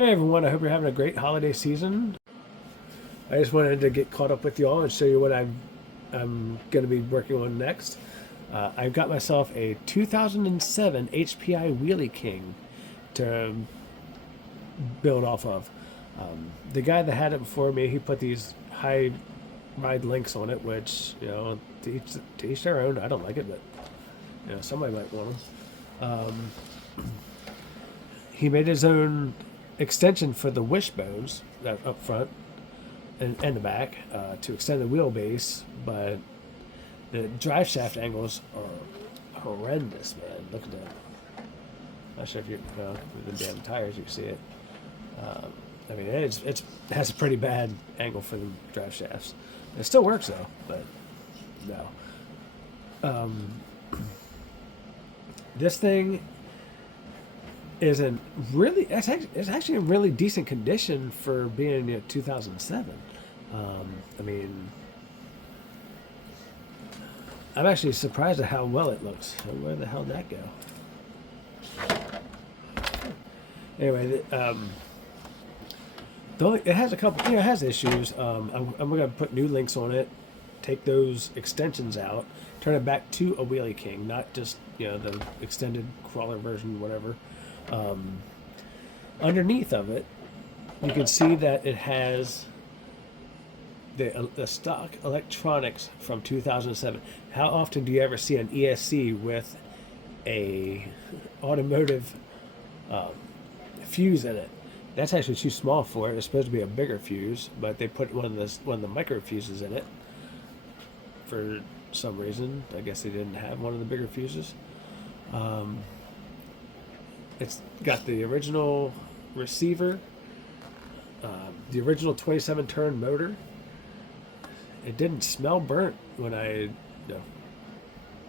Hey everyone, I hope you're having a great holiday season. I just wanted to get caught up with you all and show you what I'm going to be working on next. I've got myself a 2007 HPI Wheelie King to build off of. The guy that had it before me, he put these high ride links on it, which, to each their own. I don't like it, but, somebody might want them. He made his own extension for the wishbones up front and the back to extend the wheelbase, but the drive shaft angles are horrendous, man. Look at that. Not sure if you with the damn tires you can see it. I mean, it has a pretty bad angle for the drive shafts. It still works though, but no. This thing is it's actually in really decent condition for being 2007. I mean, I'm actually surprised at how well it looks. Where the hell did that go? Anyway, it has a couple. It has issues. I'm going to put new links on it, take those extensions out, turn it back to a Wheelie King, not just the extended crawler version, whatever. Underneath of it, you can see that it has the stock electronics from 2007. How often do you ever see an ESC with a automotive fuse in it? That's actually too small for it. It's supposed to be a bigger fuse, but they put one of the micro fuses in it for some reason. I guess they didn't have one of the bigger fuses. It's got the original receiver, the original 27 turn motor. It didn't smell burnt when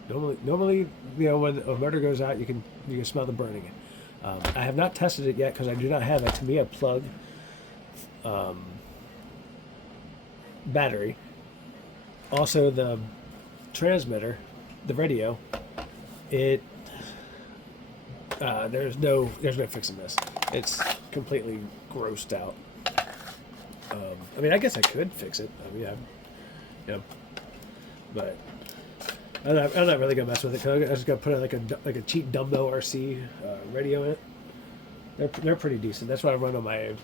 normally when a motor goes out you can smell the burning. I have not tested it yet because I do not have a Tamiya plug battery. Also the transmitter, the radio, there's no fixing this. It's completely grossed out. I mean, I guess I could fix it. I mean, but I'm not really gonna mess with it. Cause I just gotta put like a cheap Dumbo RC radio in it. They're pretty decent. That's what I run on my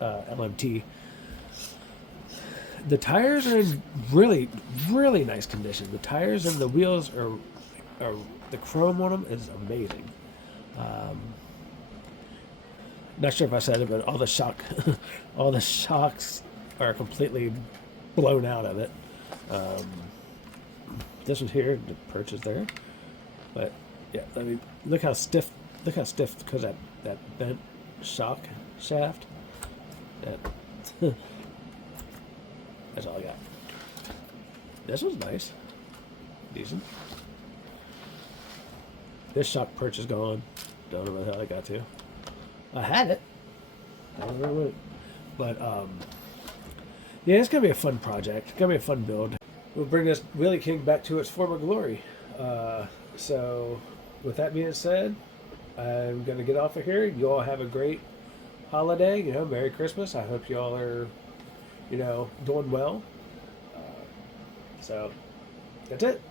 LMT. The tires are in really, really nice condition. The tires and the wheels are the chrome on them is amazing. Not sure if I said it, but all the shocks are completely blown out of it. This one here, the perch is there, but yeah, I mean, look how stiff because that bent shock shaft. That's all I got. This one's nice, decent. This shock perch is gone. Don't know where the hell I got to. I had it. I don't know where it went. But yeah, it's gonna be a fun project. It's gonna be a fun build. We'll bring this Wheelie King back to its former glory. So, with that being said, I'm gonna get off of here. You all have a great holiday. Merry Christmas. I hope you all are, doing well. So, that's it.